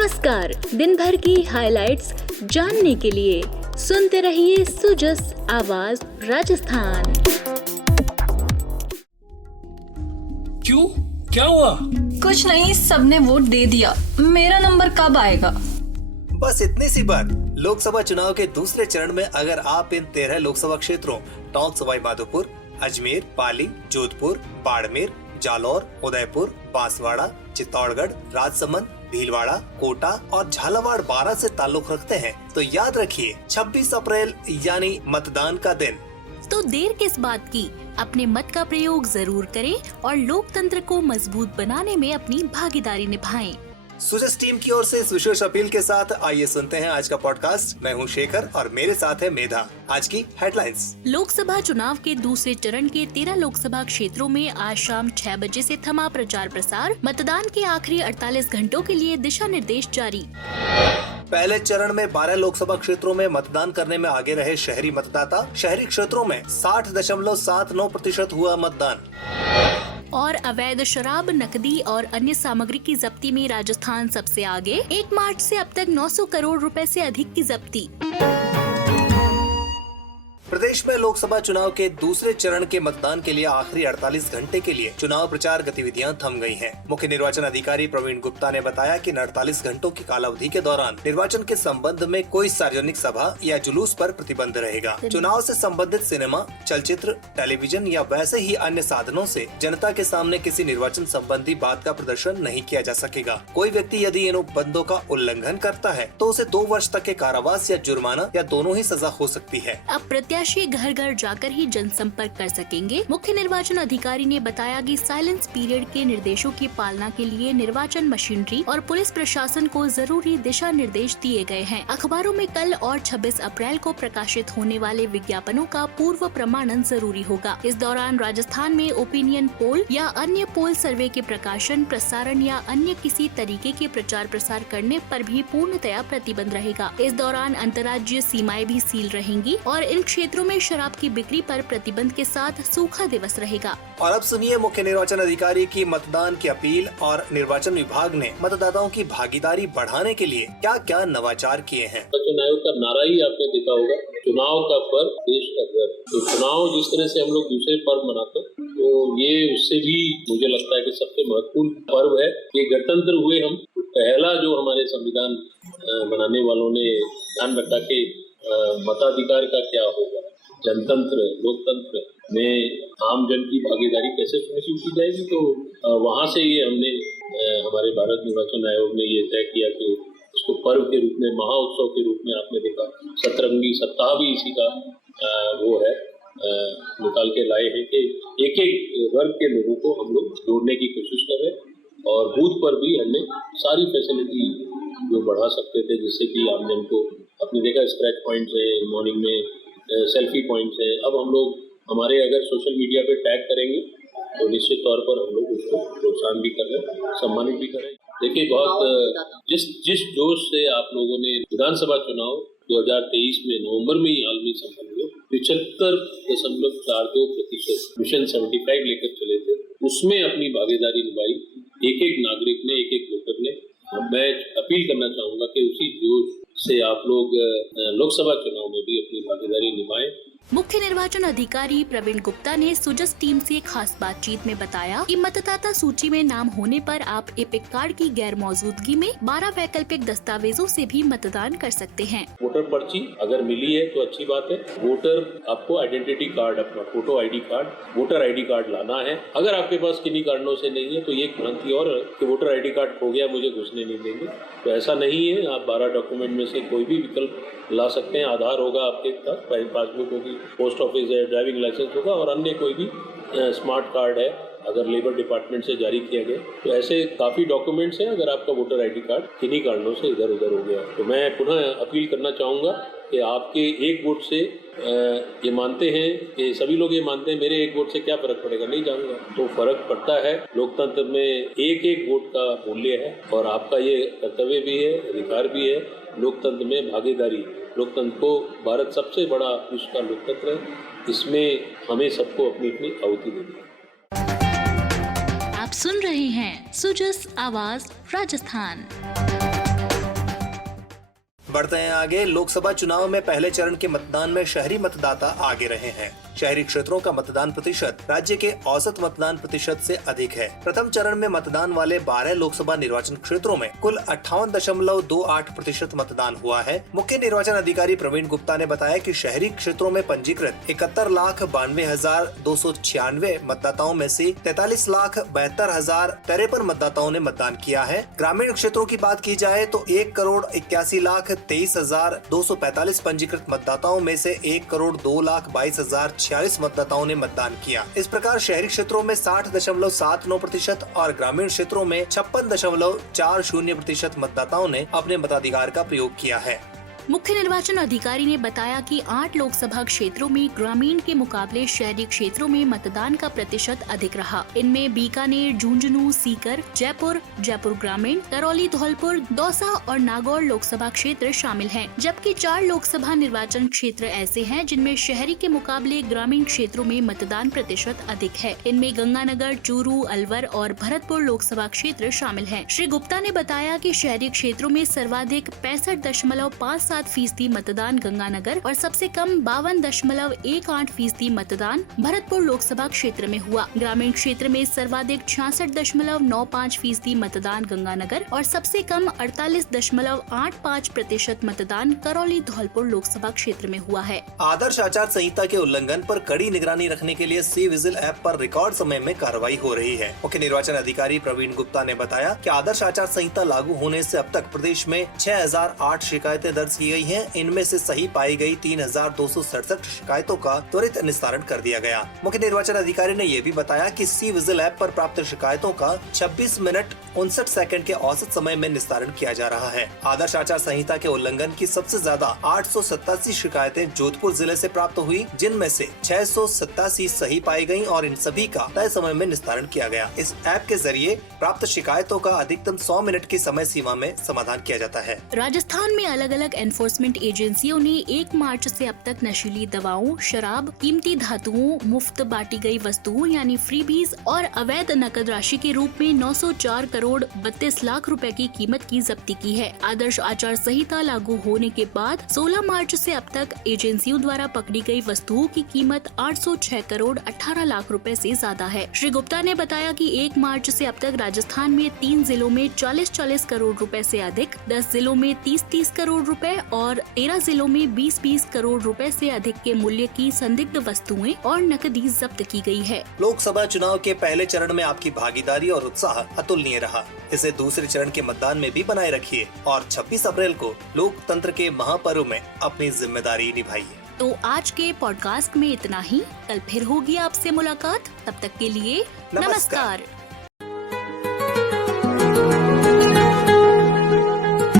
नमस्कार। दिन भर की हाइलाइट्स जानने के लिए सुनते रहिए सुजस आवाज राजस्थान। क्यों, क्या हुआ? कुछ नहीं, सबने वोट दे दिया। मेरा नंबर कब आएगा? बस इतनी सी बात। लोकसभा चुनाव के दूसरे चरण में अगर आप इन 13 लोकसभा क्षेत्रों टोंक, सवाई माधोपुर, अजमेर, पाली, जोधपुर, बाड़मेर, जालौर, उदयपुर, बांसवाड़ा, चित्तौड़गढ़, राजसमंद, भीलवाड़ा, कोटा और झालावाड़ 12 से ताल्लुक रखते हैं तो याद रखिए 26 अप्रैल यानी मतदान का दिन। तो देर किस बात की, अपने मत का प्रयोग जरूर करें और लोकतंत्र को मजबूत बनाने में अपनी भागीदारी निभाएं। सुजस टीम की ओर से इस विशेष अपील के साथ आइए सुनते हैं आज का पॉडकास्ट। मैं हूं शेखर और मेरे साथ है मेधा। आज की हेडलाइंस। लोकसभा चुनाव के दूसरे चरण के 13 लोकसभा क्षेत्रों में आज शाम 6 बजे से थमा प्रचार प्रसार। मतदान के आखिरी 48 घंटों के लिए दिशा निर्देश जारी। पहले चरण में 12 लोकसभा क्षेत्रों में मतदान करने में आगे रहे शहरी मतदाता। शहरी क्षेत्रों में 60.79% हुआ मतदान। और अवैध शराब, नकदी और अन्य सामग्री की जब्ती में राजस्थान सबसे आगे। 1 मार्च से अब तक 900 करोड़ रुपए से अधिक की जब्ती। प्रदेश में लोकसभा चुनाव के दूसरे चरण के मतदान के लिए आखिरी 48 घंटे के लिए चुनाव प्रचार गतिविधियां थम गई हैं। मुख्य निर्वाचन अधिकारी प्रवीण गुप्ता ने बताया कि 48 घंटों की कालावधि के दौरान निर्वाचन के संबंध में कोई सार्वजनिक सभा या जुलूस पर प्रतिबंध रहेगा। चुनाव से संबंधित सिनेमा, चलचित्र, टेलीविजन या वैसे ही अन्य साधनों से जनता के सामने किसी निर्वाचन संबंधी बात का प्रदर्शन नहीं किया जा सकेगा। कोई व्यक्ति यदि इन उपबंधों का उल्लंघन करता है तो उसे 2 वर्ष तक के कारावास या जुर्माना या दोनों ही सजा हो सकती है। अब प्रत्याशी घर घर जाकर ही जनसंपर्क कर सकेंगे। मुख्य निर्वाचन अधिकारी ने बताया कि साइलेंस पीरियड के निर्देशों की पालना के लिए निर्वाचन मशीनरी और पुलिस प्रशासन को जरूरी दिशा निर्देश दिए गए हैं। अखबारों में कल और 26 अप्रैल को प्रकाशित होने वाले विज्ञापनों का पूर्व प्रमाणन जरूरी होगा। इस दौरान राजस्थान में ओपिनियन पोल या अन्य पोल सर्वे के प्रकाशन, प्रसारण या अन्य किसी तरीके के प्रचार प्रसार करने पर भी पूर्णतया प्रतिबंध रहेगा। इस दौरान अंतर्राज्यीय सीमाएं भी सील रहेंगी और इन क्षेत्रों में शराब की बिक्री पर प्रतिबंध के साथ सूखा दिवस रहेगा। और अब सुनिए मुख्य निर्वाचन अधिकारी की मतदान की अपील और निर्वाचन विभाग ने मतदाताओं की भागीदारी बढ़ाने के लिए क्या क्या नवाचार किए हैं। निर्वाचन आयोग का नारा ही आपने देखा होगा, चुनाव का पर्व देश का गर्व। तो चुनाव जिस तरह से हम लोग दूसरे पर्व मनाते हैं तो ये उससे भी मुझे लगता है कि सबसे महत्वपूर्ण पर्व है। ये गणतंत्र हुए हम, पहला जो हमारे संविधान बनाने वालों ने ध्यान रखा कि मताधिकार का क्या होगा, जनतंत्र, लोकतंत्र में आम जन की भागीदारी कैसे सुनिश्चित की जाएगी। तो वहाँ से ये हमने हमारे भारत निर्वाचन आयोग ने ये तय किया कि उसको पर्व के रूप में, महाउत्सव के रूप में आपने देखा, सतरंगी सप्ताह भी इसी का वो है, निकाल के लाए हैं कि एक एक वर्ग के लोगों को हम लोग जोड़ने की कोशिश कर रहे हैं। और बूथ पर भी हमने सारी फैसिलिटी जो बढ़ा सकते थे, जिससे कि आम जन को, आपने देखा स्क्रैच पॉइंट्स है, मॉर्निंग में सेल्फी पॉइंट्स है। अब हम लोग हमारे अगर सोशल मीडिया पे टैग करेंगे तो निश्चित तौर पर हम लोग उसको प्रोत्साहन भी कर रहे हैं, सम्मानित भी करें। देखिए, बहुत जिस जोश से आप लोगों ने विधानसभा चुनाव 2023 में नवंबर में ही हाल में संपन्न हुए 75.42% मिशन 75 लेकर चले थे, उसमें अपनी भागीदारी निभाई एक एक नागरिक ने, एक एक वोटर ने। मैं अपील करना चाहूंगा कि उसी जोश से आप लोग लोकसभा चुनाव में भी अपनी भागीदारी निभाएं। मुख्य निर्वाचन अधिकारी प्रवीण गुप्ता ने सुजस टीम से खास बातचीत में बताया कि मतदाता सूची में नाम होने पर आप एपिक कार्ड की गैर मौजूदगी में 12 वैकल्पिक दस्तावेजों से भी मतदान कर सकते हैं। वोटर पर्ची अगर मिली है तो अच्छी बात है। वोटर आपको आइडेंटिटी कार्ड, अपना photo ID card, voter ID card लाना है। अगर आपके पास किन्हीं कारणों से नहीं है तो ये भ्रांति और कि वोटर आईडी कार्ड खो गया, मुझे घुसने नहीं देंगे, तो ऐसा नहीं है। आप 12 डॉक्यूमेंट में से कोई भी विकल्प ला सकते हैं। आधार होगा आपके पास, पासबुक होगी, पोस्ट ऑफिस है, ड्राइविंग लाइसेंस होगा और अन्य कोई भी स्मार्ट कार्ड है अगर लेबर डिपार्टमेंट से जारी किया गया। तो ऐसे काफ़ी डॉक्यूमेंट्स हैं अगर आपका वोटर आईडी कार्ड किन्हीं कारणों से इधर उधर हो गया। तो मैं पुनः अपील करना चाहूँगा कि आपके एक वोट से ये मानते हैं कि सभी लोग ये मानते हैं मेरे एक वोट से क्या फ़र्क पड़ेगा, नहीं जानूंगा, तो फ़र्क पड़ता है। लोकतंत्र में एक एक वोट का मूल्य है और आपका ये कर्तव्य भी है, अधिकार भी है। लोकतंत्र में भागीदारी, लोकतंत्र को भारत सबसे बड़ा विश्व का लोकतंत्र है, इसमें हमें सबको अपनी अपनी आहुति देनी है। आप सुन रहे हैं सुजस आवाज राजस्थान। बढ़ते हैं आगे। लोकसभा चुनाव में पहले चरण के मतदान में शहरी मतदाता आगे रहे हैं। शहरी क्षेत्रों का मतदान प्रतिशत राज्य के औसत मतदान प्रतिशत से अधिक है। प्रथम चरण में मतदान वाले 12 लोकसभा निर्वाचन क्षेत्रों में कुल 58.28% मतदान हुआ है। मुख्य निर्वाचन अधिकारी प्रवीण गुप्ता ने बताया कि शहरी क्षेत्रों में पंजीकृत 71,92,296 मतदाताओं में से 43,72,053 मतदाताओं ने मतदान किया है। ग्रामीण क्षेत्रों की बात की जाए तो 1,81,23,245 पंजीकृत मतदाताओं में से 1,02,22,046 मतदाताओं ने मतदान किया। इस प्रकार शहरी क्षेत्रों में 60.79% और ग्रामीण क्षेत्रों में 56.40% मतदाताओं ने अपने मताधिकार का प्रयोग किया है। मुख्य निर्वाचन अधिकारी ने बताया कि 8 लोकसभा क्षेत्रों में ग्रामीण के मुकाबले शहरी क्षेत्रों में मतदान का प्रतिशत अधिक रहा। इनमें बीकानेर, झुंझुनू, सीकर, जयपुर, जयपुर ग्रामीण, करौली, धौलपुर, दौसा और नागौर लोकसभा क्षेत्र शामिल हैं। जबकि 4 लोकसभा निर्वाचन क्षेत्र ऐसे हैं जिनमें शहरी के मुकाबले ग्रामीण क्षेत्रों में मतदान प्रतिशत अधिक है। इनमें गंगानगर, चूरू, अलवर और भरतपुर लोकसभा क्षेत्र शामिल हैं। श्री गुप्ता ने बताया कि शहरी क्षेत्रों में सर्वाधिक 65.57% मतदान गंगानगर और सबसे कम 52.18% मतदान भरतपुर लोकसभा क्षेत्र में हुआ। ग्रामीण क्षेत्र में सर्वाधिक 66.95% मतदान गंगानगर और सबसे कम 48.85% मतदान करौली धौलपुर लोकसभा क्षेत्र में हुआ है। आदर्श आचार संहिता के उल्लंघन पर कड़ी निगरानी रखने के लिए सी विजिल ऐप पर रिकॉर्ड समय में कार्रवाई हो रही है। मुख्य निर्वाचन अधिकारी प्रवीण गुप्ता ने बताया कि आदर्श आचार संहिता लागू होने से अब तक प्रदेश में 6,008 शिकायतें दर्ज की गई हैं। इनमें से सही पाई गई 3,267 शिकायतों का त्वरित निस्तारण कर दिया गया। मुख्य निर्वाचन अधिकारी ने यह भी बताया कि सी विजिल ऐप पर प्राप्त शिकायतों का 26 मिनट 59 सेकंड के औसत समय में निस्तारण किया जा रहा है। आदर्श आचार संहिता के उल्लंघन की सबसे ज्यादा 887 शिकायतें जोधपुर जिले से प्राप्त हुई, जिनमें से 687 सही पाई गयी और इन सभी का तय समय में निस्तारण किया गया। इस ऐप के जरिए प्राप्त शिकायतों का अधिकतम 100 मिनट की समय सीमा में समाधान किया जाता है। राजस्थान में अलग अलग एनफोर्समेंट एजेंसियों ने 1 मार्च से अब तक नशीली दवाओं, शराब, कीमती धातुओं, मुफ्त बांटी गई वस्तुओं यानी फ्रीबीज और अवैध नकद राशि के रूप में 904 करोड़ 32 लाख रुपए की कीमत की जब्ती की है। आदर्श आचार संहिता लागू होने के बाद 16 मार्च से अब तक एजेंसियों द्वारा पकड़ी गई वस्तुओं की कीमत 806 करोड़ 18 लाख रुपए से ज्यादा है। श्री गुप्ता ने बताया कि 1 मार्च से अब तक राजस्थान में 3 जिलों में 40-40 करोड़ रुपए से अधिक, 10 जिलों में 30-30 करोड़ रुपए और 13 जिलों में 20-20 करोड़ रुपए से अधिक के मूल्य की संदिग्ध वस्तुएं और नकदी जब्त की गई है। लोकसभा चुनाव के पहले चरण में आपकी भागीदारी और उत्साह अतुलनीय रहा। इसे दूसरे चरण के मतदान में भी बनाए रखिए और 26 अप्रैल को लोकतंत्र के महापर्व में अपनी जिम्मेदारी निभाइए। तो आज के पॉडकास्ट में इतना ही। कल फिर होगी आपसे मुलाकात। तब तक के लिए नमस्कार।